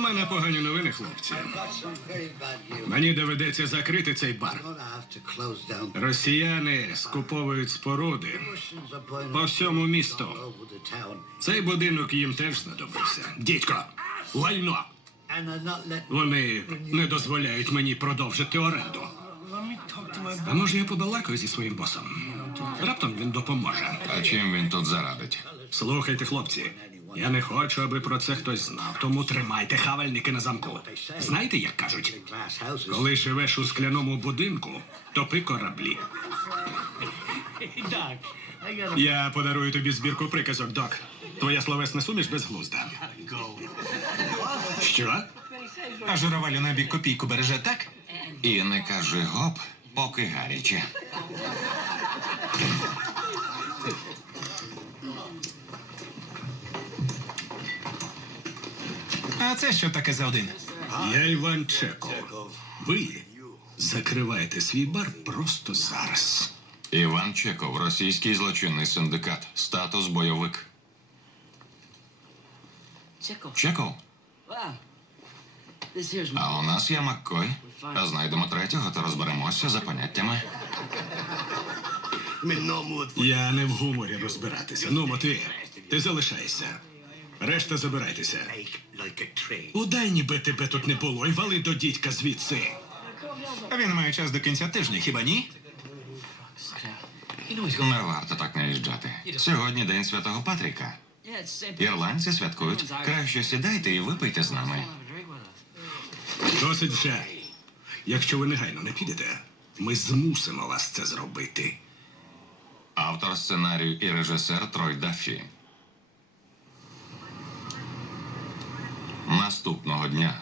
мене погані новини, хлопці. Мені доведеться закрити цей бар. Росіяни скуповують споруди по всьому місту. Цей будинок їм теж знадобився. Дідько, лайно. Вони не дозволяють мені продовжити оренду. А може я побалакаю зі своїм босом? Раптом він допоможе. А чим він тут зарадить? Слухайте, хлопці. Я не хочу, аби про це хтось знав, тому тримайте хавальники на замку. Знаєте, як кажуть, коли живеш у скляному будинку, топи кораблі. Я подарую тобі збірку приказок, док. Твоя словесна суміш безглузда. Що? А журавелю на бік копійку береже так? І не кажи гоп, поки гаряче. А це що таке за один? Я Іван Чеков. Ви закриваєте свій бар просто зараз. Іван Чеков, російський злочинний синдикат. Статус бойовик. Чеков. Чеков? А у нас є Маккой. А знайдемо третього, то розберемося за поняттями. Я не в гуморі розбиратися. Ну, моти, ти залишайся. Решта забирайтеся. Удай, ніби тебе тут не було, і вали до дідька звідси. Він має час до кінця тижня, хіба ні? Не варто так наїжджати. Сьогодні день святого Патріка. Ірландці святкують. Краще сідайте і випийте з нами. Досить вже. Якщо ви негайно не підете, ми змусимо вас це зробити. Автор сценарію і режисер Трой Даффі. Наступного дня